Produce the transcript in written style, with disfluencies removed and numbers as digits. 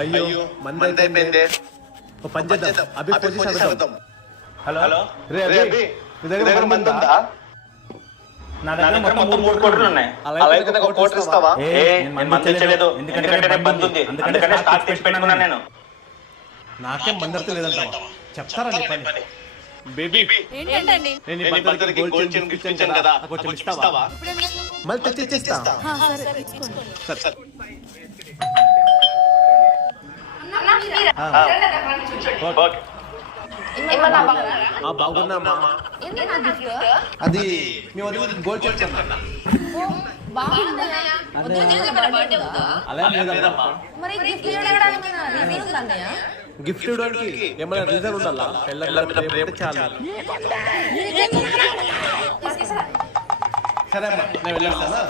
అయ్యో మందైపోయిందే. ఓ పని చేద్దాం, అభి ఫోన్ చేసి అడుగుదాం. హలో రే అభి, నీ దగ్గర మంది ఉందా? నా దగ్గర మొత్తం 3 కోట్లు ఉన్నాయి. అలా అయితే నాకు కోట్లు ఇస్తావా? నేను మంది ఇచ్చలేదు, ఎందుకంటే నేను బంద్ ఉంది, అందుకనే స్టాక్ తెచ్చి పెట్టుకున్నాను నేను. నాకేం మందర్త లేదంటావా? చెప్తారా నీ పని? బేబీ ఏంటండి? నేను ఈ బందర్కి గోల్డ్ చైన్ గిఫ్ట్ ఇచ్చాను కదా, కొంచెం ఇస్తావా? మళ్ళీ తెచ్చిస్తా. సరే తీసుకోండి. సరే ఓకే. బాగున్నామా? అది మీ వదిన గోల్డ్ చైన్ కన్నా. అలా లేదమ్మా. గిఫ్ట్ ఇవ్వడానికి ఏమైనా రీజన్ ఉండాలా? పిల్లల మీద ప్రేమ చాలా. సరే అమ్మా, నేను వెళ్ళేస్తానా?